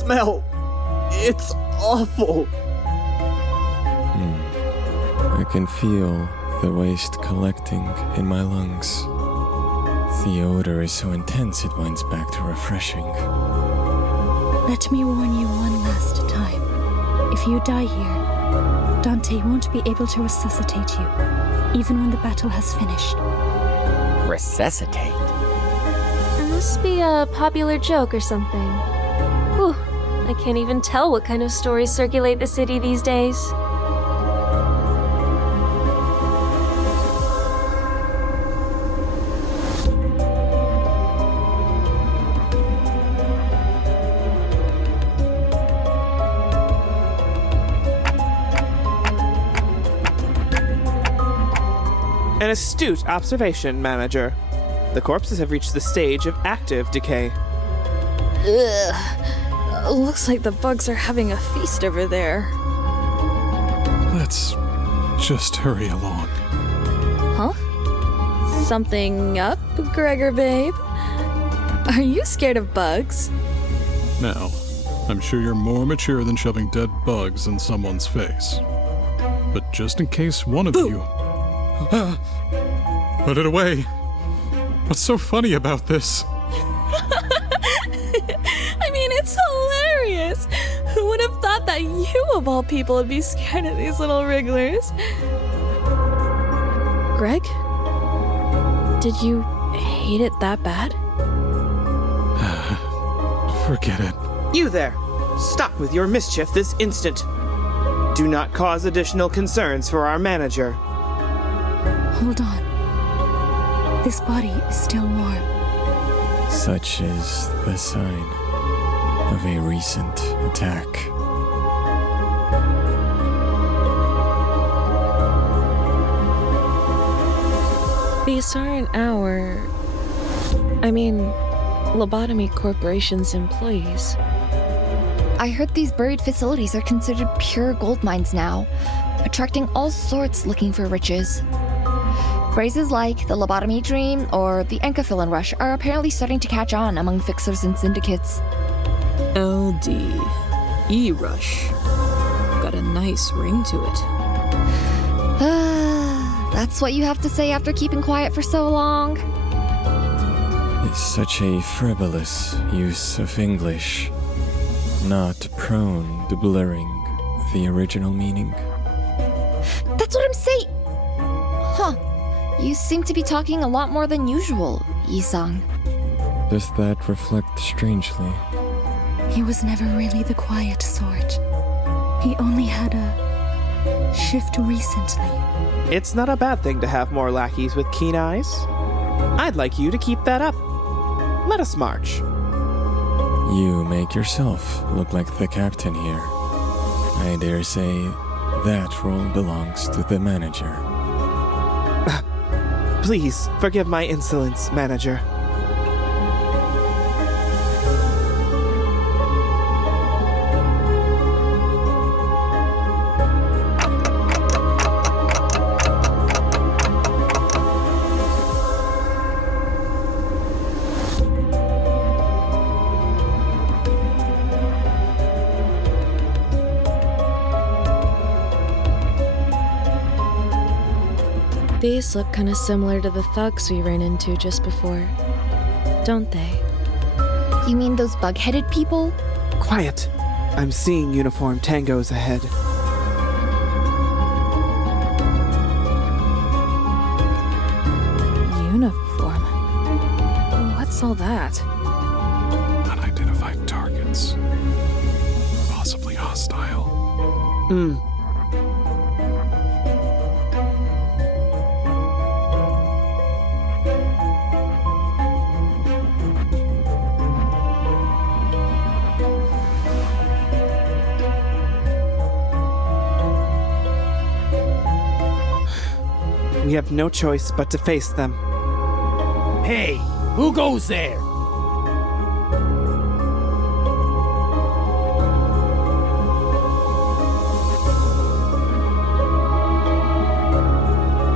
smell. It's awful. I can feel the waste collecting in my lungs. The odor is so intense it winds back to refreshing. Let me warn you one last time. If you die here, Dante won't be able to resuscitate you, even when the battle has finished. Resuscitate? It must be a popular joke or something. Whew, I can't even tell what kind of stories circulate the city these days. An astute observation, Manager. The corpses have reached the stage of active decay. Ugh. Looks like the bugs are having a feast over there. Let's just hurry along. Huh? Something up, Gregor babe? Are you scared of bugs? Now, I'm sure you're more mature than shoving dead bugs in someone's face. But just in case one of you... Put it away. What's so funny about this? I mean, it's hilarious. Who would have thought that you, of all people, would be scared of these little wrigglers? Greg? Did you hate it that bad? Forget it. You there! Stop with your mischief this instant. Do not cause additional concerns for our manager. Hold on. This body is still warm. Such is the sign of a recent attack. These aren't Lobotomy Corporation's employees. I heard these buried facilities are considered pure gold mines now, attracting all sorts looking for riches. Phrases like the lobotomy dream or the enkephalin rush are apparently starting to catch on among fixers and syndicates. LD. E-rush. Got a nice ring to it. That's what you have to say after keeping quiet for so long? It's such a frivolous use of English, not prone to blurring the original meaning. That's what I'm saying! Huh. You seem to be talking a lot more than usual, Yi-sang. Does that reflect strangely? He was never really the quiet sort. He only had a shift recently. It's not a bad thing to have more lackeys with keen eyes. I'd like you to keep that up. Let us march. You make yourself look like the captain here. I dare say that role belongs to the manager. Please forgive my insolence, Manager. These look kind of similar to the thugs we ran into just before, don't they? You mean those bug-headed people? Quiet. I'm seeing uniform tangos ahead. Uniform? What's all that? Unidentified targets. Possibly hostile. We have no choice but to face them. Hey, who goes there?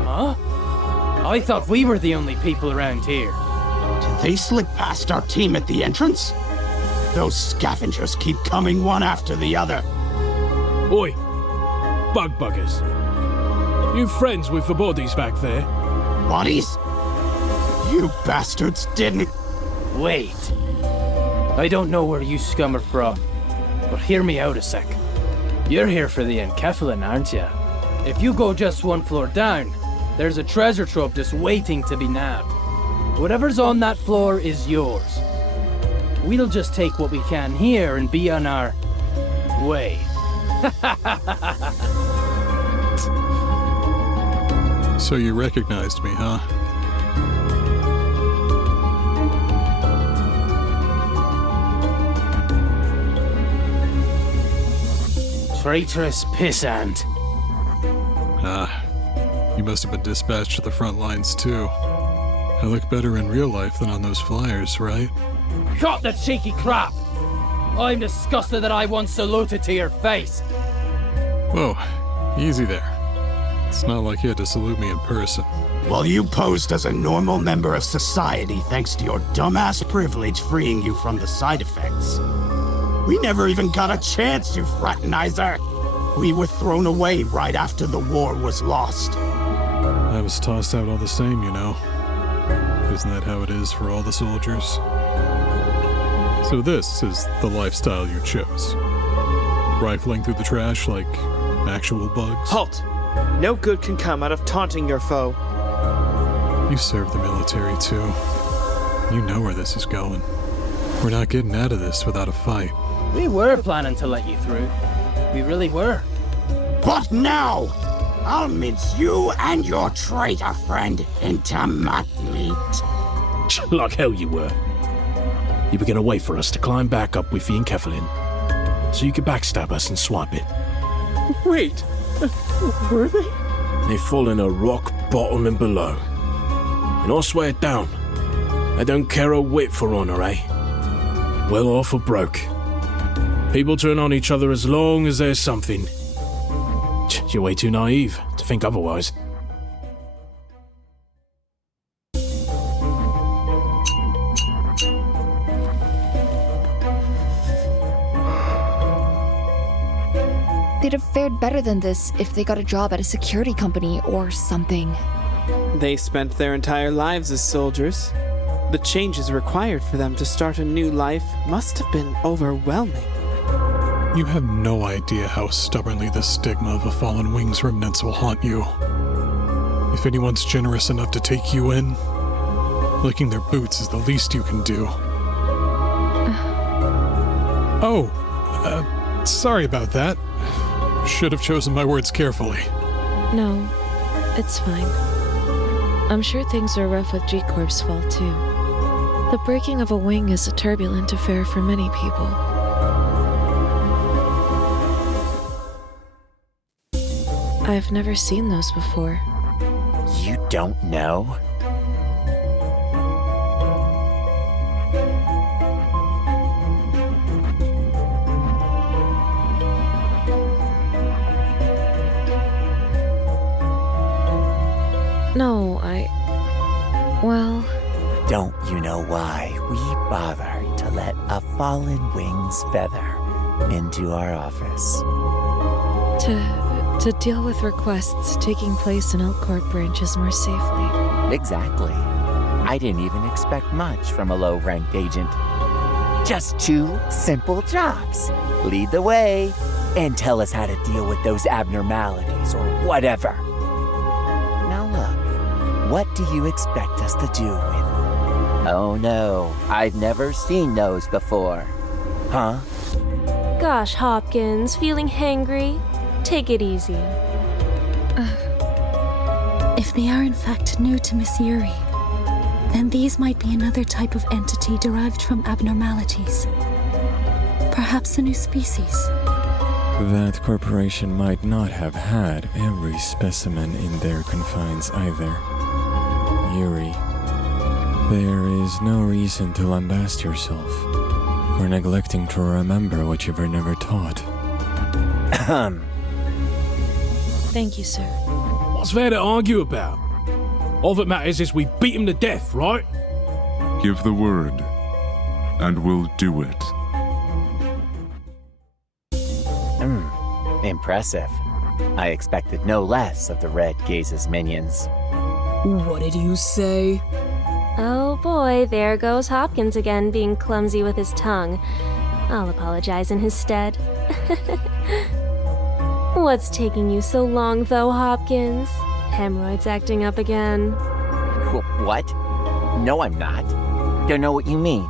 Huh? I thought we were the only people around here. Did they slip past our team at the entrance? Those scavengers keep coming one after the other. Oi, bug buggers. You friends with the bodies back there? Bodies? You bastards didn't... Wait. I don't know where you scum are from, but hear me out a sec. You're here for the Enkephalin, aren't ya? If you go just one floor down, there's a treasure trove just waiting to be nabbed. Whatever's on that floor is yours. We'll just take what we can here and be on our way. So you recognized me, huh? Traitorous pissant. You must have been dispatched to the front lines, too. I look better in real life than on those flyers, right? Cut the cheeky crap! I'm disgusted that I once saluted to your face. Whoa, easy there. It's not like you had to salute me in person. Well, you posed as a normal member of society thanks to your dumbass privilege freeing you from the side effects. We never even got a chance, you fraternizer! We were thrown away right after the war was lost. I was tossed out all the same, you know. Isn't that how it is for all the soldiers? So this is the lifestyle you chose. Rifling through the trash like actual bugs? Halt! No good can come out of taunting your foe. You served the military too. You know where this is going. We're not getting out of this without a fight. We were planning to let you through. We really were. But now, I'll mince you and your traitor friend into mud meat. Like hell you were. You were gonna wait for us to climb back up with the Enkephalin, so you could backstab us and swipe it. Wait, were they? They fall in a rock bottom and below. And I swear it down, I don't care a whit for honor, eh? Well off or broke. People turn on each other as long as there's something. You're way too naive to think otherwise. They'd have fared better than this if they got a job at a security company or something. They spent their entire lives as soldiers. The changes required for them to start a new life must have been overwhelming. You have no idea how stubbornly the stigma of a fallen wing's remnants will haunt you. If anyone's generous enough to take you in, licking their boots is the least you can do. Sorry about that. Should have chosen my words carefully. No, it's fine. I'm sure things are rough with G-Corp's fall too. The breaking of a wing is a turbulent affair for many people. I've never seen those before. You don't know? No, well... Don't you know why we bother to let a fallen wing's feather into our office? To deal with requests taking place in Outcourt branches more safely. Exactly. I didn't even expect much from a low-ranked agent. Just 2 simple jobs. Lead the way and tell us how to deal with those abnormalities or whatever. Now look, what do you expect us to do with? Oh no, I've never seen those before. Huh? Gosh, Hopkins, feeling hangry? Take it easy. If they are in fact new to Miss Yuri, then these might be another type of entity derived from abnormalities. Perhaps a new species. That corporation might not have had every specimen in their confines either. Yuri, there is no reason to lambast yourself for neglecting to remember what you were never taught. Thank you, sir. What's there to argue about? All that matters is we beat him to death, right? Give the word, and we'll do it. Impressive. I expected no less of the Red Gaze's minions. What did you say? Oh boy, there goes Hopkins again, being clumsy with his tongue. I'll apologize in his stead. What's taking you so long, though, Hopkins? Hemorrhoids acting up again. What? No, I'm not. Don't know what you mean.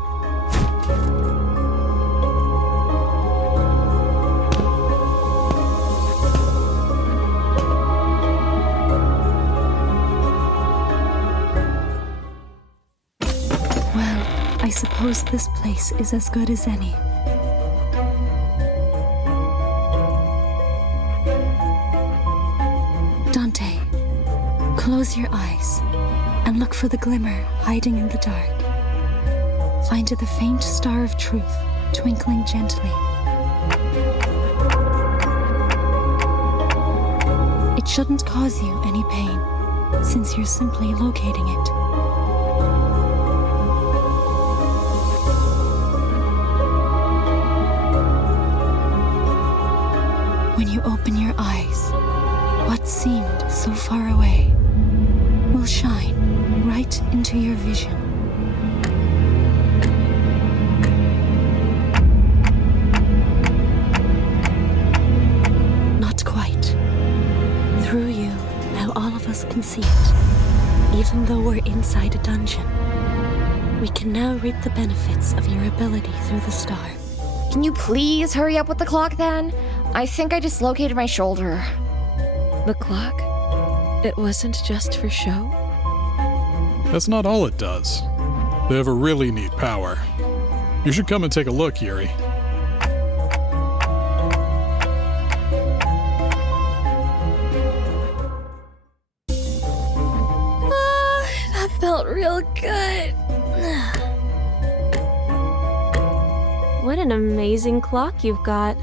I suppose this place is as good as any. Dante, close your eyes and look for the glimmer hiding in the dark. Find the faint star of truth twinkling gently. It shouldn't cause you any pain, since you're simply locating it. When you open your eyes, what seemed so far away will shine right into your vision. Not quite. Through you, now all of us can see it. Even though we're inside a dungeon, we can now reap the benefits of your ability through the star. Can you please hurry up with the clock then? I think I dislocated my shoulder. The clock? It wasn't just for show? That's not all it does. They have a really neat power. You should come and take a look, Yuri. That felt real good. What an amazing clock you've got.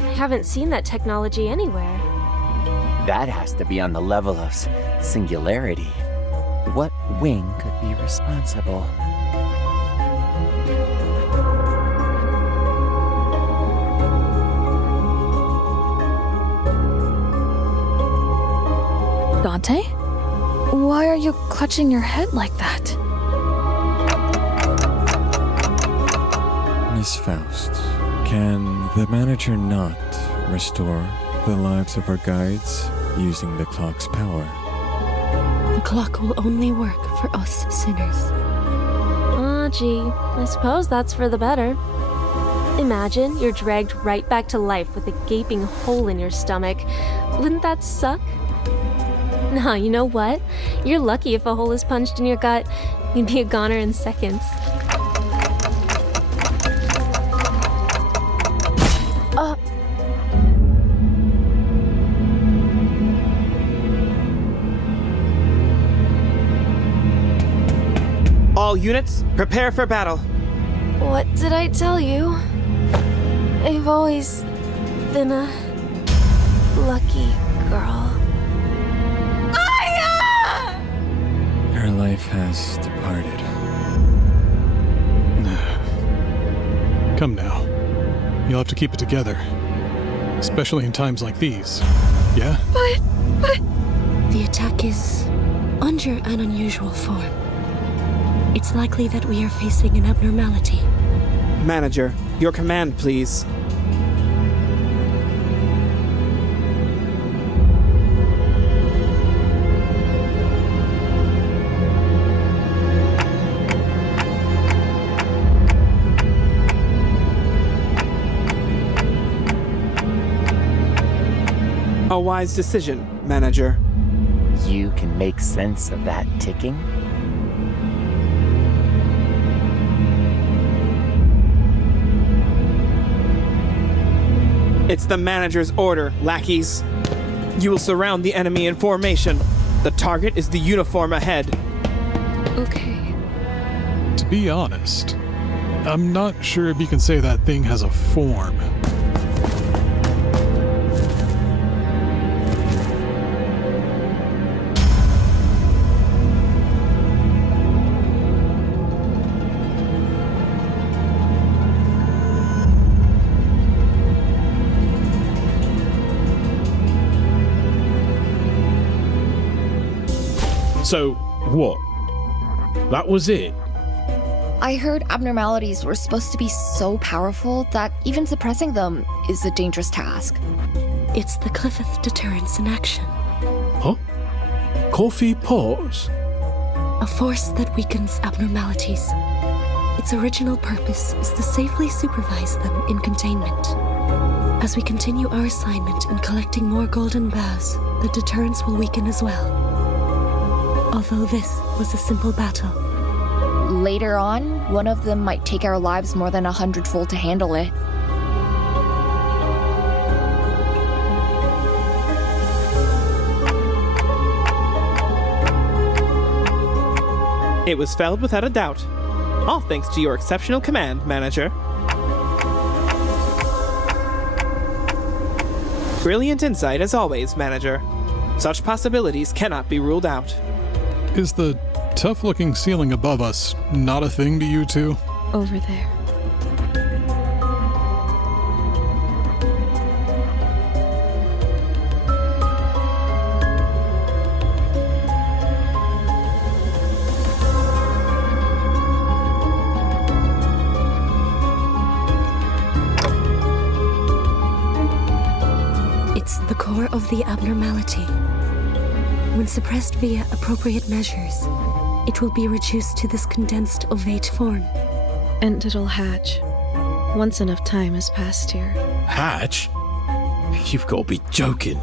I haven't seen that technology anywhere. That has to be on the level of singularity. What wing could be responsible? Dante? Why are you clutching your head like that? Miss Faust, can the manager not restore the lives of our guides using the clock's power? The clock will only work for us sinners. Ah, gee, I suppose that's for the better. Imagine you're dragged right back to life with a gaping hole in your stomach. Wouldn't that suck? Nah, you know what? You're lucky if a hole is punched in your gut. You'd be a goner in seconds. All units, prepare for battle. What did I tell you? I've always been a lucky girl. Her life has departed. Come now. You'll have to keep it together. Especially in times like these. Yeah? But... The attack is under an unusual form. It's likely that we are facing an abnormality. Manager, your command, please. A wise decision, Manager. You can make sense of that ticking? It's the manager's order, lackeys. You will surround the enemy in formation. The target is the uniform ahead. Okay. To be honest, I'm not sure if you can say that thing has a form. So, what? That was it? I heard abnormalities were supposed to be so powerful that even suppressing them is a dangerous task. It's the Cliffith deterrence in action. Huh? Coffee pots? A force that weakens abnormalities. Its original purpose is to safely supervise them in containment. As we continue our assignment in collecting more golden boughs, the deterrence will weaken as well. Although this was a simple battle. Later on, one of them might take our lives more than 100-fold to handle it. It was felled without a doubt. All thanks to your exceptional command, Manager. Brilliant insight as always, Manager. Such possibilities cannot be ruled out. Is the tough-looking ceiling above us not a thing to you two? Over there. It's the core of the abnormality. When suppressed via appropriate measures, it will be reduced to this condensed ovate form. And it'll hatch. Once enough time has passed here. Hatch? You've got to be joking.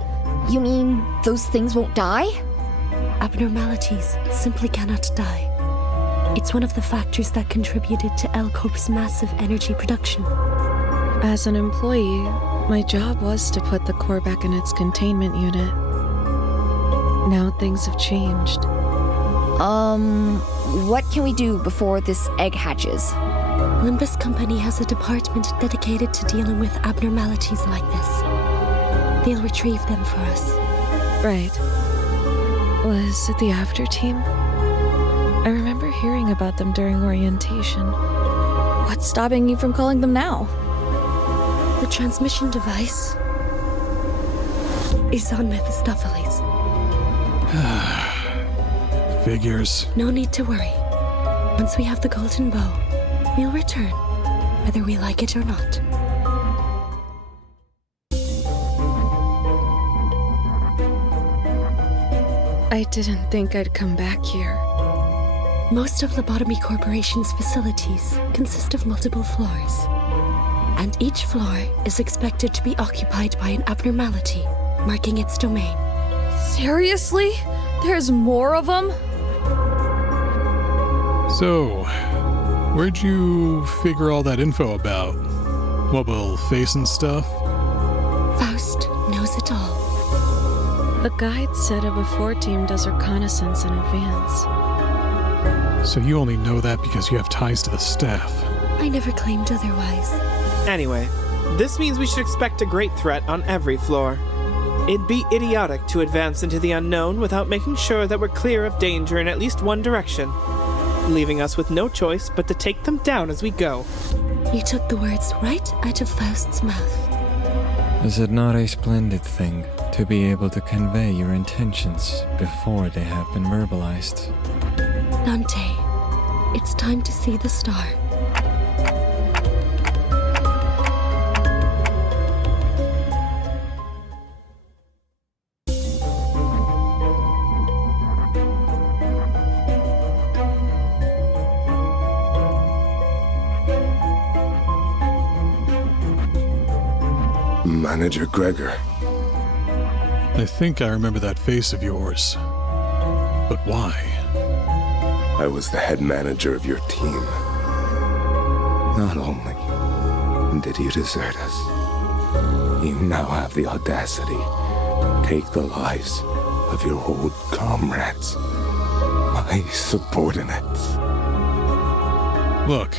You mean those things won't die? Abnormalities simply cannot die. It's one of the factors that contributed to L Corp's massive energy production. As an employee, my job was to put the core back in its containment unit. Now things have changed. What can we do before this egg hatches? Limbus Company has a department dedicated to dealing with abnormalities like this. They'll retrieve them for us. Right. Was it the after team? I remember hearing about them during orientation. What's stopping you from calling them now? The transmission device is on Mephistopheles. Figures. No need to worry. Once we have the golden bow, we'll return, whether we like it or not. I didn't think I'd come back here. Most of Lobotomy Corporation's facilities consist of multiple floors, and each floor is expected to be occupied by an abnormality, marking its domain. Seriously? There's more of them? So, where'd you figure all that info about? What we'll face and stuff? Faust knows it all. The guide said a before team does reconnaissance in advance. So you only know that because you have ties to the staff. I never claimed otherwise. Anyway, this means we should expect a great threat on every floor. It'd be idiotic to advance into the unknown without making sure that we're clear of danger in at least one direction, leaving us with no choice but to take them down as we go. You took the words right out of Faust's mouth. Is it not a splendid thing to be able to convey your intentions before they have been verbalized? Dante, it's time to see the star. Manager Gregor. I think I remember that face of yours. But why? I was the head manager of your team. Not only did you desert us, you now have the audacity to take the lives of your old comrades, my subordinates. Look,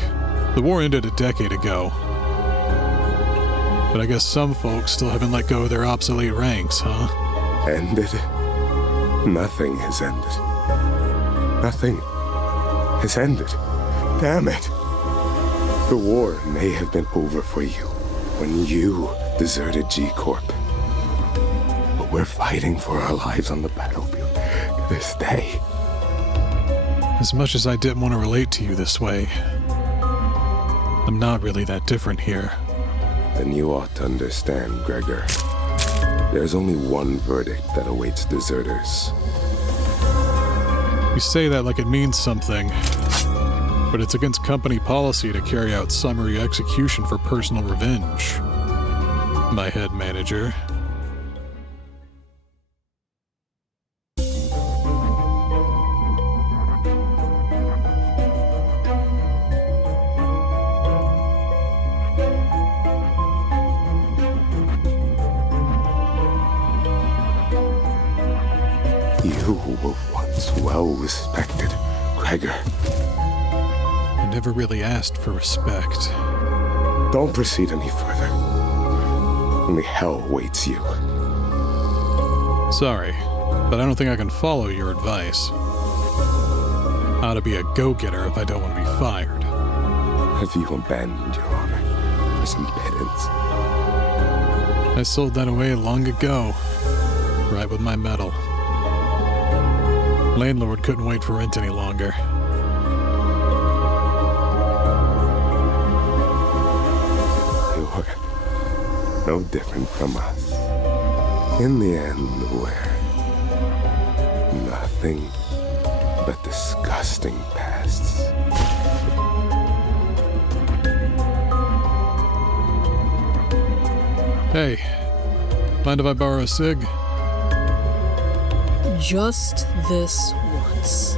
the war ended a decade ago. But I guess some folks still haven't let go of their obsolete ranks, huh? Ended? Nothing has ended. Nothing has ended. Damn it. The war may have been over for you when you deserted G-Corp. But we're fighting for our lives on the battlefield to this day. As much as I didn't want to relate to you this way, I'm not really that different here. Then you ought to understand, Gregor. There's only one verdict that awaits deserters. You say that like it means something, but it's against company policy to carry out summary execution for personal revenge. My head manager. You were once well respected, Gregor. I never really asked for respect. Don't proceed any further. Only hell waits you. Sorry, but I don't think I can follow your advice. I ought to be a go-getter if I don't want to be fired. Have you abandoned your honor for some pittance? I sold that away long ago, right with my medal. Landlord couldn't wait for rent any longer. You're no different from us. In the end, we're nothing but disgusting pests. Hey, mind if I borrow a cig? Just this once.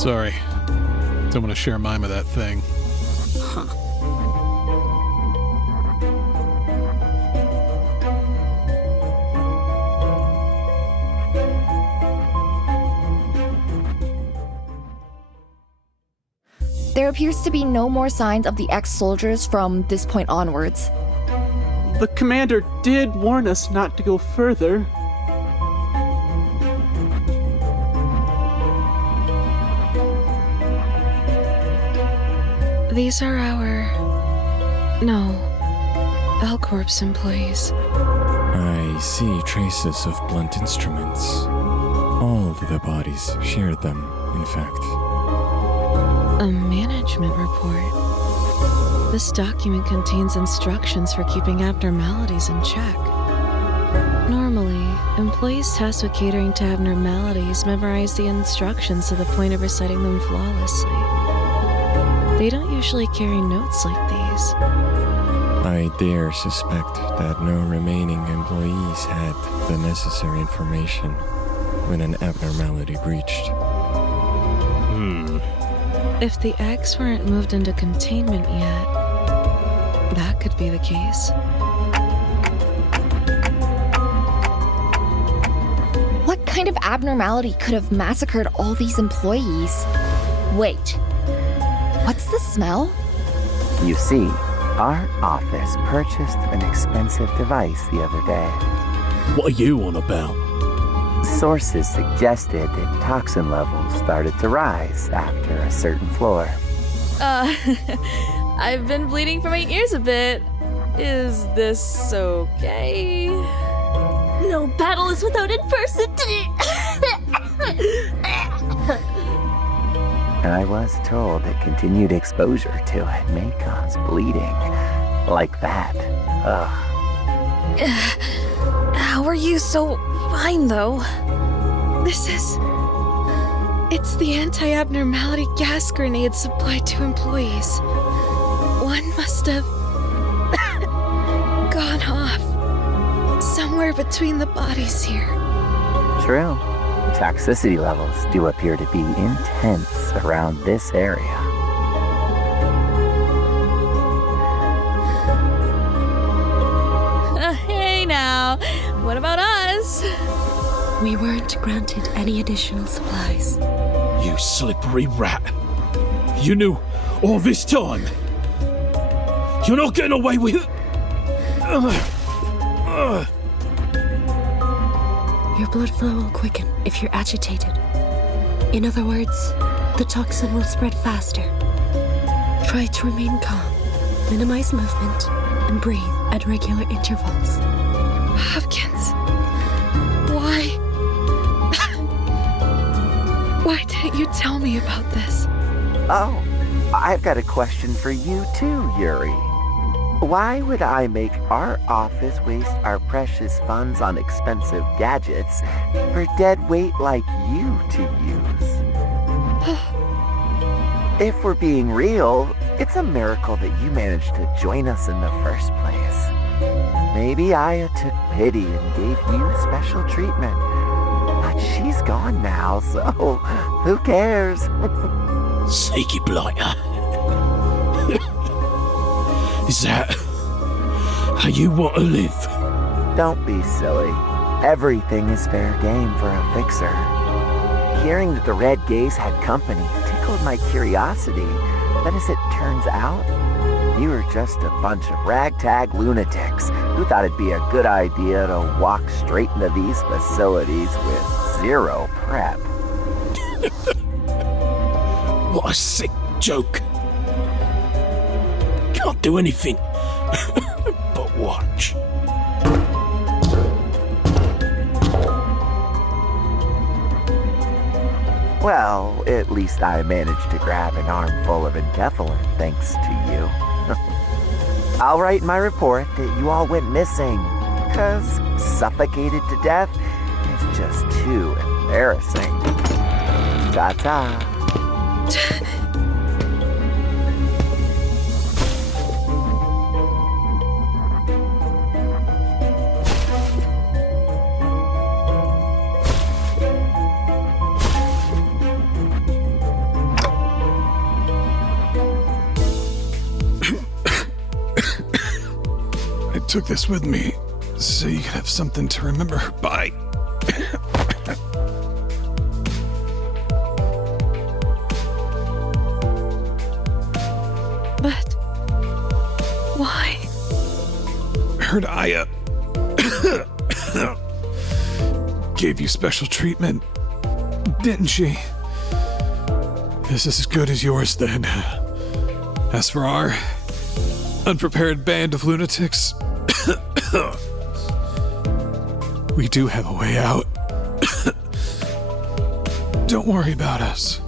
Sorry. Don't want to share mine with that thing. Huh. There appears to be no more signs of the ex-soldiers from this point onwards. The commander did warn us not to go further. These are L-Corp's employees. I see traces of blunt instruments. All of the bodies shared them, in fact. A management report. This document contains instructions for keeping abnormalities in check. Normally, employees tasked with catering to abnormalities memorize the instructions to the point of reciting them flawlessly. They don't usually carry notes like these. I dare suspect that no remaining employees had the necessary information when an abnormality breached. If the eggs weren't moved into containment yet, that could be the case. What kind of abnormality could have massacred all these employees? Wait, what's the smell? You see, our office purchased an expensive device the other day. What are you on about? Sources suggested that toxin levels started to rise after a certain floor. I've been bleeding from my ears a bit. Is this okay? No battle is without adversity. And I was told that continued exposure to it may cause bleeding. Like that. Ugh. How are you so fine, though? It's the anti-abnormality gas grenade supplied to employees. One must have gone off somewhere between the bodies here. True. The toxicity levels do appear to be intense around this area. Hey now, what about us? We weren't granted any additional supplies. You slippery rat. You knew all this time. You're not getting away with it. Your blood flow will quicken if you're agitated. In other words, the toxin will spread faster. Try to remain calm. minimize movement and breathe at regular intervals. Hopkins, why? Why didn't you tell me about this? Oh, I've got a question for you too, Yuri. Why would I make our office waste our precious funds on expensive gadgets for dead weight like you to use? If we're being real, it's a miracle that you managed to join us in the first place. Maybe Aya took pity and gave you special treatment. But she's gone now, so who cares? Sneaky blighter. Is that how you want to live? Don't be silly. Everything is fair game for a fixer. Hearing that the Red Gaze had company tickled my curiosity, but as it turns out, you were just a bunch of ragtag lunatics who thought it'd be a good idea to walk straight into these facilities with zero prep. What a sick joke. Can't do anything but watch. Well, at least I managed to grab an armful of enkephalin thanks to you. I'll write in my report that you all went missing, 'cause suffocated to death is just too embarrassing. Ta-ta. I took this with me so you could have something to remember her by. But why? Heard Aya gave you special treatment, didn't she? This is as good as yours then. As for our unprepared band of lunatics, we do have a way out. Don't worry about us.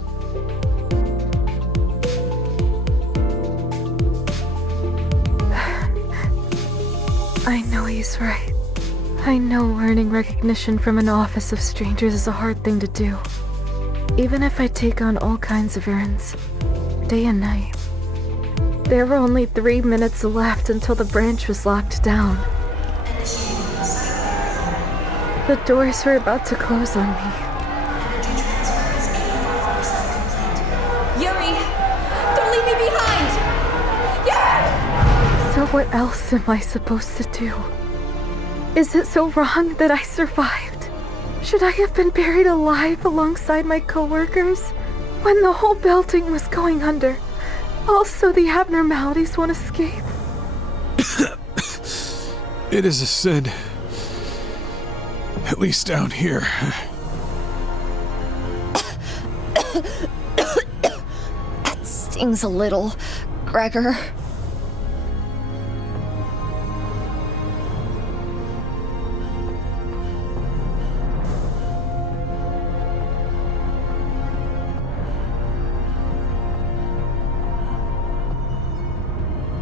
I know he's right. I know earning recognition from an office of strangers is a hard thing to do. Even if I take on all kinds of errands, day and night. There were only 3 minutes left until the branch was locked down. The doors were about to close on me. Yuri! Don't leave me behind! Yuri! So what else am I supposed to do? Is it so wrong that I survived? Should I have been buried alive alongside my coworkers when the whole building was going under? Also, the abnormalities won't escape. It is a sin. At least down here. That stings a little, Gregor.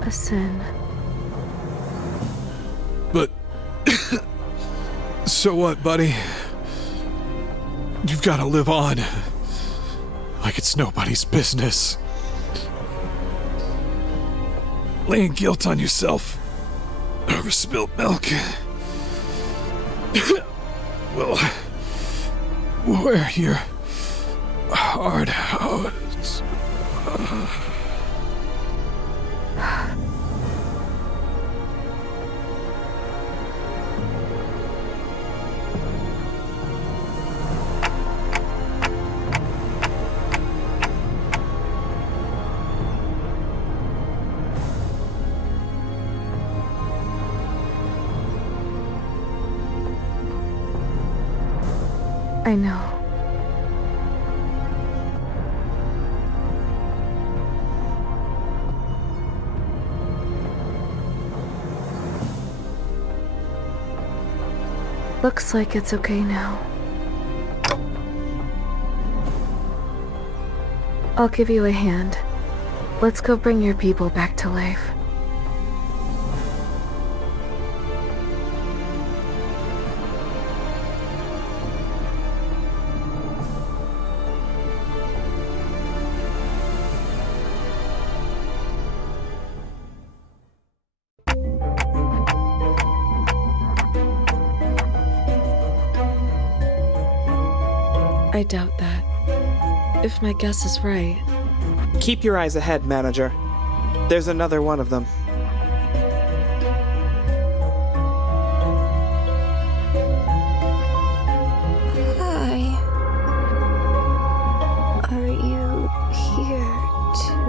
A sin. But so what, buddy? You've got to live on. Like it's nobody's business. Laying guilt on yourself over spilt milk. Well, wear your heart out. I know. Looks like it's okay now. I'll give you a hand. Let's go bring your people back to life. I doubt that. If my guess is right. Keep your eyes ahead, Manager. There's another one of them. Hi. Are you here to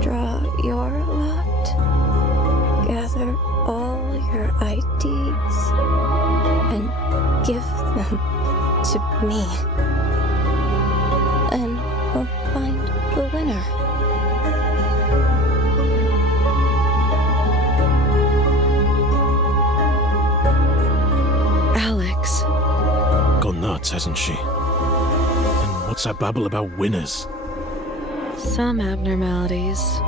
draw your lot? Gather all your IDs and give them to me. And we'll find the winner. Alex. Gone nuts, hasn't she? And what's that babble about winners? Some abnormalities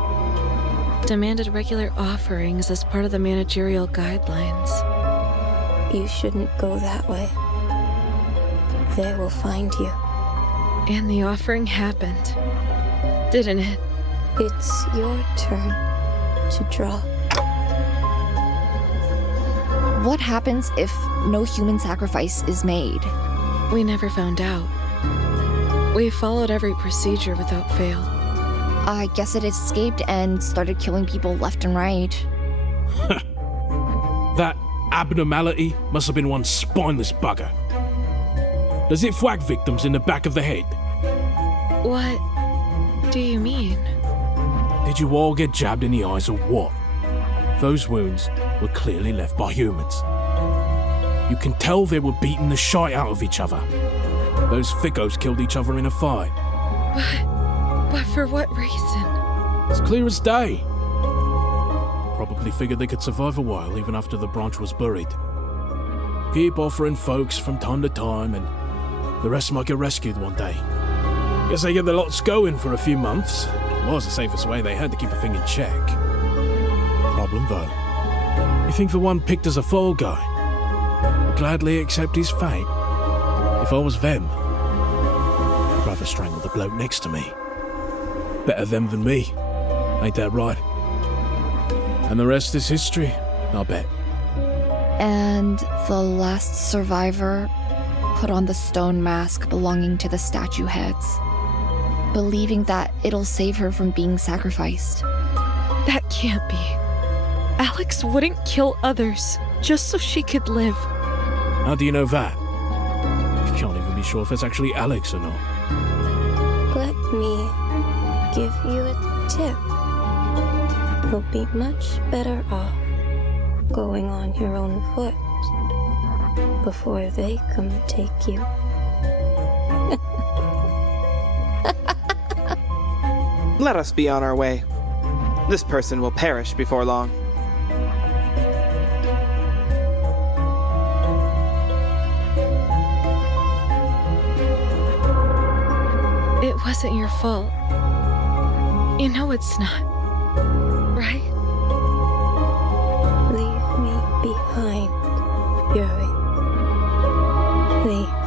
demanded regular offerings as part of the managerial guidelines. You shouldn't go that way. They will find you. And the offering happened, didn't it? It's your turn to draw. What happens if no human sacrifice is made? We never found out. We followed every procedure without fail. I guess it escaped and started killing people left and right. That abnormality must have been one spineless bugger. Does it whack victims in the back of the head? What do you mean? Did you all get jabbed in the eyes or what? Those wounds were clearly left by humans. You can tell they were beating the shite out of each other. Those thickos killed each other in a fight. But for what reason? It's clear as day. Probably figured they could survive a while even after the branch was buried. Keep offering folks from time to time and the rest might get rescued one day. Guess they get the lots going for a few months. It was the safest way they had to keep a thing in check. Problem though, you think the one picked as a fall guy would gladly accept his fate? If I was them, I'd rather strangle the bloke next to me. Better them than me, ain't that right? And the rest is history, I'll bet. And the last survivor put on the stone mask belonging to the statue heads, believing that it'll save her from being sacrificed. That can't be. Alex wouldn't kill others just so she could live. How do you know that? You can't even be sure if it's actually Alex or not. Let me give you a tip. You'll be much better off going on your own foot before they come take you. Let us be on our way. This person will perish before long. It wasn't your fault. You know it's not, right? Leave me behind, Yuri. Leave